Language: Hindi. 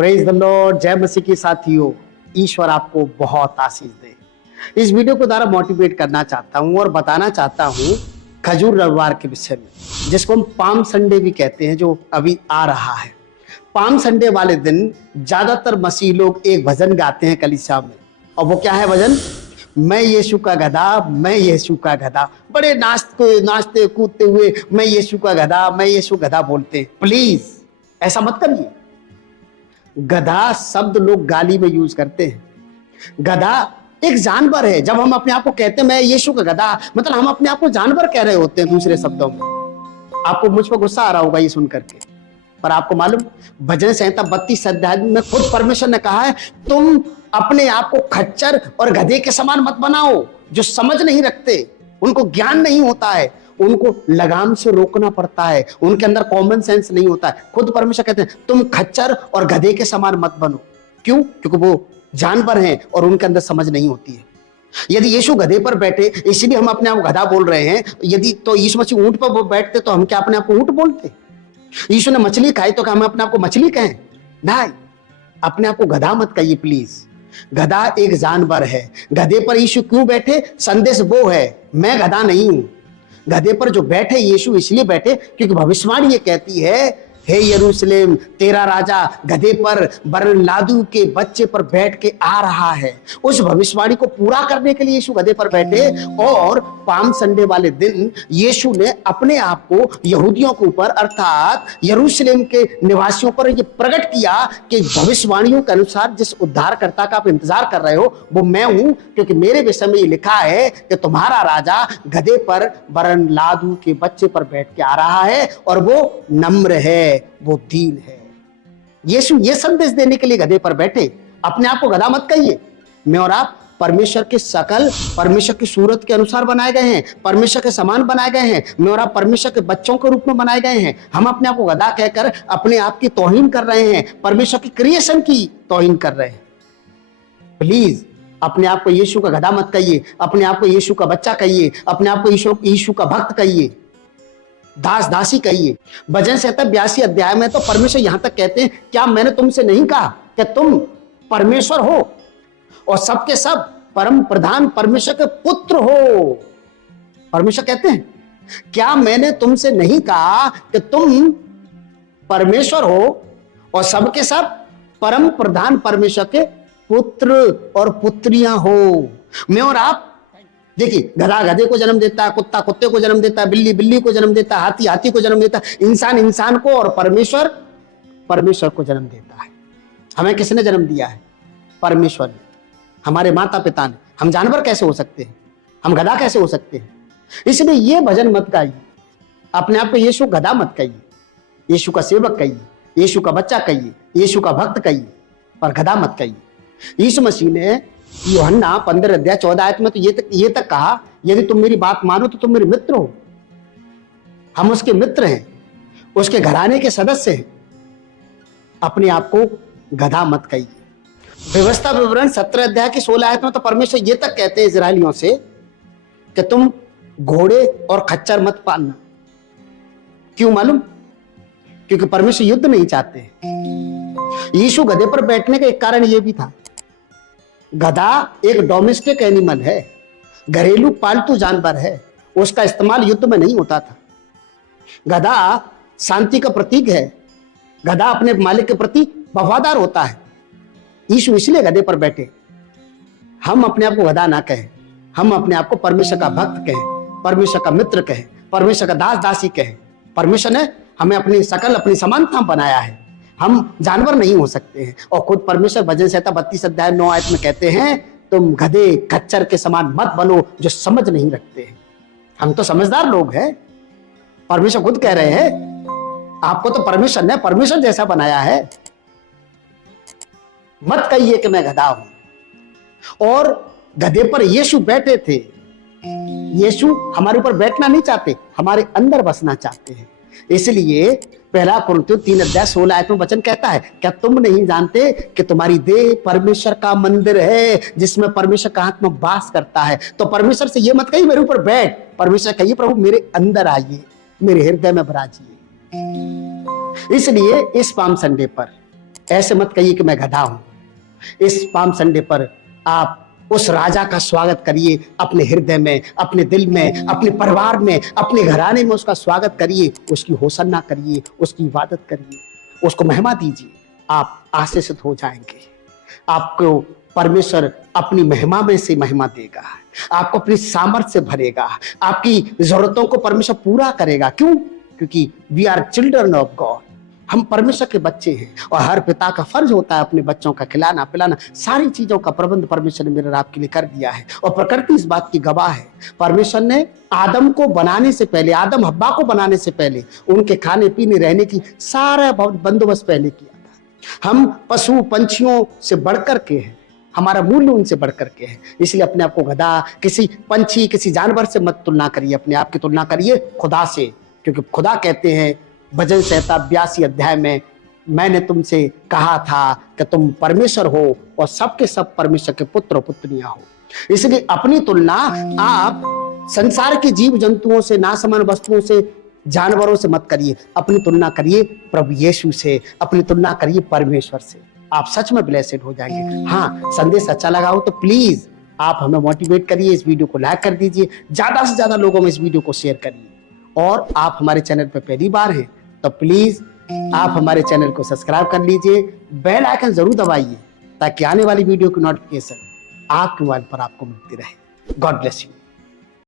Praise the Lord. जय मसीह की साथियों, ईश्वर आपको बहुत आशीष दे। इस वीडियो को द्वारा मोटिवेट करना चाहता हूं और बताना चाहता हूं खजूर रविवार के विषय में, जिसको हम पाम संडे भी कहते हैं, जो अभी आ रहा है। पाम संडे वाले दिन ज्यादातर मसीह लोग एक भजन गाते हैं कलीसिया में, और वो क्या है भजन? मैं यीशु का गधा, मैं यीशु का गधा। बड़े नाचते कूदते हुए मैं यीशु का गधा, मैं यीशु गधा बोलते। प्लीज ऐसा मत करिए। गधा शब्द लोग गाली में यूज करते हैं। गधा एक जानवर है। जब हम अपने आप को कहते हैं मैं यीशु का गधा, मतलब हम अपने आप को जानवर कह रहे होते हैं दूसरे शब्दों में। आपको मुझ पर गुस्सा आ रहा होगा ये सुन करके, पर आपको मालूम भजन संहिता 32 अध्याय में खुद परमेश्वर ने कहा है, तुम अपने आप को खच्चर और गधे के समान मत बनाओ। जो समझ नहीं रखते, उनको ज्ञान नहीं होता है, उनको लगाम से रोकना पड़ता है, उनके अंदर कॉमन सेंस नहीं होता है। खुद परमेश्वर कहते हैं तुम खच्चर और गधे के समान मत बनो। क्यों? क्योंकि वो जानवर हैं और उनके अंदर समझ नहीं होती है। यदि यीशु गधे पर बैठे, इसीलिए हम अपने आप को गधा बोल रहे हैं। यदि तो यीशु मसीह ऊंट पर बैठते तो हम क्या अपने आप को ऊंट बोलते? यीशु ने मछली खाई तो क्या हम अपने आप को मछली कहें? नहीं, अपने आप को गधा मत कहिए प्लीज। गधा एक जानवर है। गधे पर यीशु क्यों बैठे? संदेश वो है, मैं गधा नहीं हूं। गधे पर जो बैठे यीशु इसलिए बैठे क्योंकि भविष्यवाणी ये कहती है, हे यरूशलेम, तेरा राजा गधे पर वरन लादू के बच्चे पर बैठ के आ रहा है। उस भविष्यवाणी को पूरा करने के लिए यीशु गधे पर बैठे। और पाम संडे वाले दिन यीशु ने अपने आप को यहूदियों के ऊपर अर्थात यरूशलेम के निवासियों पर ये प्रकट किया कि भविष्यवाणियों के अनुसार जिस उद्धारकर्ता का आप इंतजार कर रहे हो वो मैं हूं, क्योंकि मेरे विषय में ये लिखा है कि तुम्हारा राजा गधे पर वरन लादू के बच्चे पर बैठ के आ रहा है और वो नम्र है, वो दीन है। यीशु ये संदेश देने के लिए गधे पर बैठे। अपने आप को गधा मत कहिए। मैं और आप परमेश्वर के शकल, परमेश्वर की सूरत के अनुसार बनाए गए हैं, परमेश्वर के समान बनाए गए हैं। मैं और आप परमेश्वर के बच्चों के रूप में बनाए गए हैं। हम अपने आप को गधा कहकर अपने आप की तौहीन कर रहे हैं, परमेश्वर की क्रिएशन की तौहीन कर रहे हैं। प्लीज अपने आप को यीशु का गधा मत कहिए। अपने आप को यीशु का बच्चा कहिए। अपने आप को यीशु का भक्त कहिए, दास दासी कहिए। भजन संहिता 82 अध्याय में तो परमेश्वर यहां तक कहते हैं, क्या मैंने तुमसे नहीं कहा कि तुम परमेश्वर हो और सबके सब परम प्रधान परमेश्वर के पुत्र हो? परमेश्वर कहते हैं, क्या मैंने तुमसे नहीं कहा कि तुम परमेश्वर हो और सबके सब परम प्रधान परमेश्वर के पुत्र और पुत्रियां हो? मैं और आप देखिए, गधा गधे को जन्म देता है, कुत्ता कुत्ते को जन्म देता है, बिल्ली बिल्ली को जन्म देता है, हाथी हाथी को जन्म देता है, इंसान इंसान को, और परमेश्वर परमेश्वर को जन्म देता है। हमें किसने जन्म दिया है? परमेश्वर ने, हमारे माता पिता ने। हम जानवर कैसे हो सकते हैं? हम गधा कैसे हो सकते हैं? इसलिए ये भजन मत गाइए। अपने आप को यीशु गधा मत कहिए, यीशु का सेवक कहिए, यीशु का बच्चा कहिए, यीशु का भक्त कहिए, पर गधा मत कहिए। यीशु मसीह ने यूहन्ना 15 अध्याय 14 आयत में तो ये तक कहा, यदि तुम मेरी बात मानो तो तुम मेरे मित्र हो। हम उसके मित्र हैं, उसके घराने के सदस्य हैं। अपने आप को गधा मत कहिए। व्यवस्था विवरण 17 अध्याय की 16 आयत में तो परमेश्वर ये तक कहते हैं इजरायलियों से कि तुम घोड़े और खच्चर मत पालना। क्यों मालूम? क्योंकि परमेश्वर युद्ध नहीं चाहते। यीशु गधे पर बैठने का एक कारण यह भी था, गधा एक डोमेस्टिक एनिमल है, घरेलू पालतू जानवर है। उसका इस्तेमाल युद्ध में नहीं होता था। गधा शांति का प्रतीक है। गधा अपने मालिक के प्रति वफादार होता है। यीशु इसलिए गधे पर बैठे। हम अपने आप को गधा ना कहें, हम अपने आप को परमेश्वर का भक्त कहें, परमेश्वर का मित्र कहें, परमेश्वर का दास दासी कहें। परमेश्वर ने हमें अपनी शकल, अपनी समानता बनाया है। हम जानवर नहीं हो सकते हैं। और खुद परमेश्वर भजन संहिता 32 अध्याय 9 आयत में कहते हैं, तुम गधे खच्चर के समान मत बनो जो समझ नहीं रखते हैं। हम तो समझदार लोग हैं। परमेश्वर खुद कह रहे हैं, आपको तो परमेश्वर ने परमेश्वर जैसा बनाया है। मत कहिए कि मैं गधा हूं। और गधे पर यीशु बैठे थे। यीशु हमारे ऊपर बैठना नहीं चाहते, हमारे अंदर बसना चाहते हैं। इसलिए पहला कुरिन्थियों 3 अध्याय 16 आयत में वचन कहता है, क्या तुम नहीं जानते कि तुम्हारी देह परमेश्वर का मंदिर है जिसमें परमेश्वर का आत्मा वास करता है? तो परमेश्वर से ये मत कहिए मेरे ऊपर बैठ, परमेश्वर कहिए प्रभु मेरे अंदर आइए, मेरे हृदय में विराजिए। इसलिए इस पाम संडे पर ऐसे मत कहिए कि मैं गधा हूं। इस पाम संडे पर आप उस राजा का स्वागत करिए, अपने हृदय में, अपने दिल में, अपने परिवार में, अपने घराने में उसका स्वागत करिए, उसकी होसन्ना करिए, उसकी इबादत करिए, उसको महिमा दीजिए। आप आशीषित हो जाएंगे। आपको परमेश्वर अपनी महिमा में से महिमा देगा, आपको अपनी सामर्थ्य से भरेगा, आपकी जरूरतों को परमेश्वर पूरा करेगा। क्यों? क्योंकि we are children of God, हम परमेश्वर के बच्चे हैं और हर पिता का फर्ज होता है अपने बच्चों का खिलाना पिलाना। सारी चीजों का प्रबंध परमेश्वर ने मेरे और आपके लिए कर दिया है और प्रकृति इस बात की गवाह है। परमेश्वर ने आदम को बनाने से पहले, आदम हब्बा को बनाने से पहले उनके खाने पीने रहने की सारा बंदोबस्त पहले किया था। हम पशु पंछियों से बढ़कर के हैं, हमारा मूल्य उनसे बढ़कर के है। इसलिए अपने आप को गधा, किसी पंछी, किसी जानवर से मत तुलना करिए, अपने आप की तुलना करिए खुदा से। क्योंकि खुदा कहते हैं भजन संहिता 82 अध्याय में, मैंने तुमसे कहा था कि तुम परमेश्वर हो और सबके सब परमेश्वर के पुत्र और पुत्रियां हो। इसलिए अपनी तुलना आप संसार के जीव जंतुओं से, नासमान वस्तुओं से, जानवरों से मत करिए। अपनी तुलना करिए प्रभु यीशु से, अपनी तुलना करिए परमेश्वर से। आप सच में ब्लेसेड हो जाएंगे। हाँ, संदेश अच्छा लगा हो तो प्लीज आप हमें मोटिवेट करिए, इस वीडियो को लाइक कर दीजिए, ज्यादा से ज्यादा लोगों में इस वीडियो को शेयर करिए। और आप हमारे चैनल पर पहली बार हैं तो प्लीज आप हमारे चैनल को सब्सक्राइब कर लीजिए, बेल आइकन जरूर दबाइए ताकि आने वाली वीडियो की नोटिफिकेशन आपके मोबाइल पर आपको मिलती रहे। God bless you.